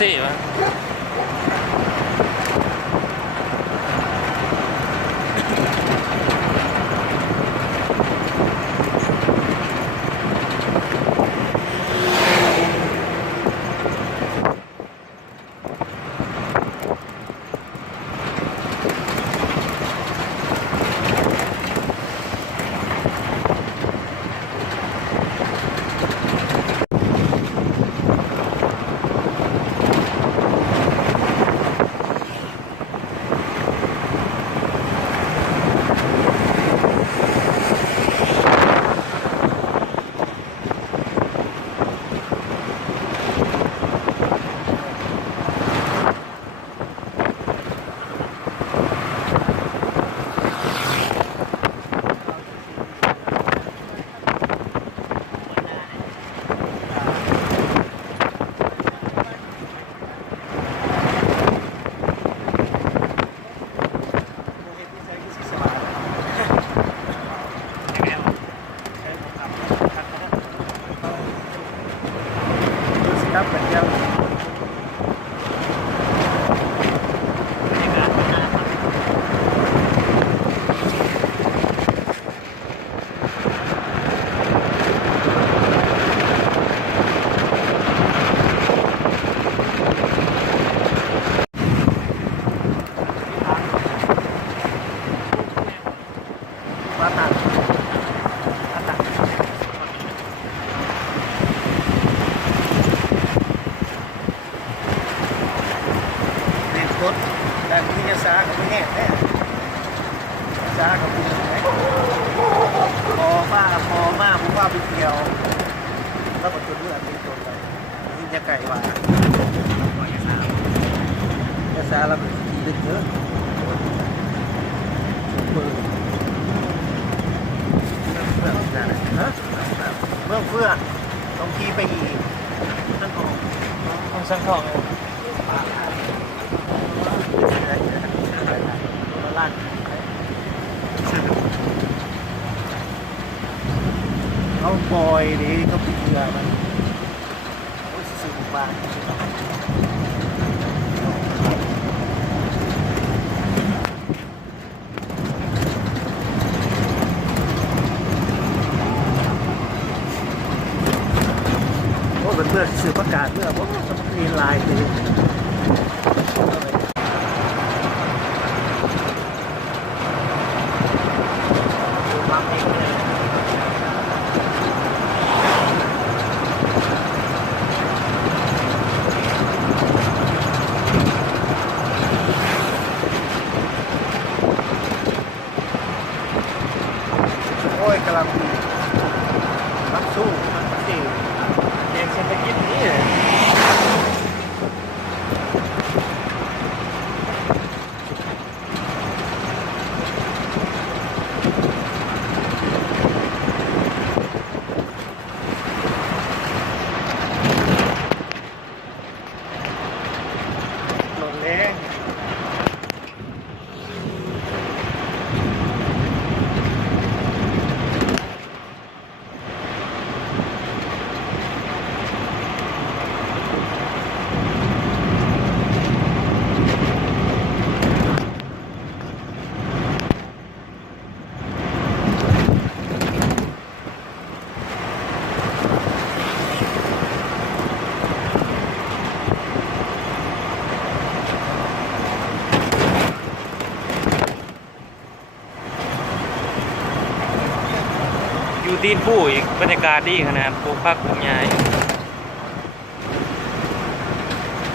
ซ่วะครับเหมือนเดิมมาตัดรถแต่ที่จะซ่ากับไม่แห้งแน่ซ่ากับคุณไหมพอมากผมว่าไปเที่ยวแล้วก็จุดเลือดเป็นตัวไปที่จะไก่ว่าจะซ่าแล้วมันดึกเยอะเมื่อเพื่อต้องขี่ไปอีกต้องสั่งของลั่นเขาปล่อยดิเขาปิดเรือมันโอ้ยสูงมากโอ้เป็นเพื่อสื่อประกาศเพื่อผมจะเรียนลายคือโอ้ยกำลังรับสู้มันสิเองเศรษฐกิจนี้เลยลงแรงอยู่ตีนผู้อีกบรรยากาศดีขนาดปลูกผักปลูกหญ้า